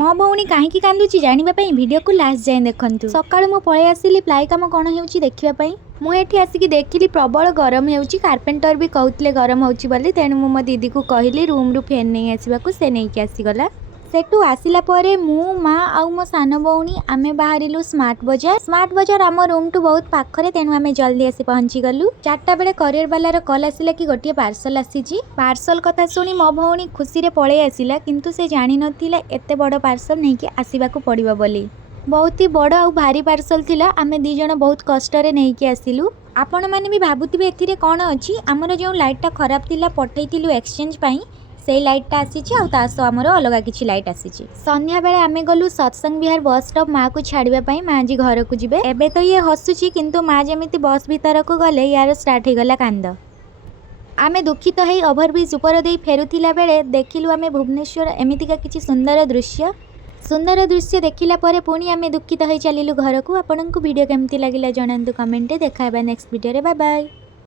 मो भौणी कहीं कांदुची जानिबा पई वीडियो को लास्ट जाए देखंतु। सकाळु मो पळे आसिली प्लाई काम कोन हेउची देखिबा पई। मु एठी आसिकी देखिली प्रबल गरम हेउची, कारपेंटर भी कहउतले गरम होउची बोली, तेणु मु मो दीदी को कहली रूम रु फैन नहीं आसीबा को, से नहीं के आसीगला। सेठू आसिला परे मु माँ आउ मो सान भौणी आमे बाहरिलु स्मार्ट बजार। स्मार्ट बजार आम रूम टू बहुत पाखरे, तेणु आमे जल्दी आसी पहुंची गलु। 4टा बेले करियर वाला रो कॉल आसिला कि गोटिए पार्सल आसीची। पार्सल कथा सुनी मो भौणी खुशी रे पळे आसिला, किंतु से जानि नथिला एते बड़ पार्सल नहीं के आसीबा को पड़िबो बोली। बहुत ही बड़ और भारी पार्सल थिला, आमे दी जण बहुत कष्ट रे नहीं के आसिलु। आपण माने भी भाबुथिबे एथिरे कोन अछि। हमर जो लाइटटा खराब थिला पठैतिलु एक्सचेंज पई, से लाइटटा आसीची आ तास हमर अलगा किछि लाइट आसीची। संध्या बेले आमे गलु सत्संग विहार बस स्टॉप माँ को छाड़िबा पई। माँ जी घर को जिबे। एबे तो ये हसुची, किंतु माँ जेमिति बस भीतर को गले यार स्टार्ट हे गला कांद। आमे दुखित हेई ओभरब्रिज ऊपर देई फेरुथिला बेले देखिलु आमे भुवनेश्वर एमितिका किछि सुंदर दृश्य देखिला परे पुणी आमे दुखित हेई चलिलु घर को। आपनकु वीडियो केमति लागिला जणांतु कमेंट रे। देखा हेबा नेक्स्ट वीडियो रे। Bye bye.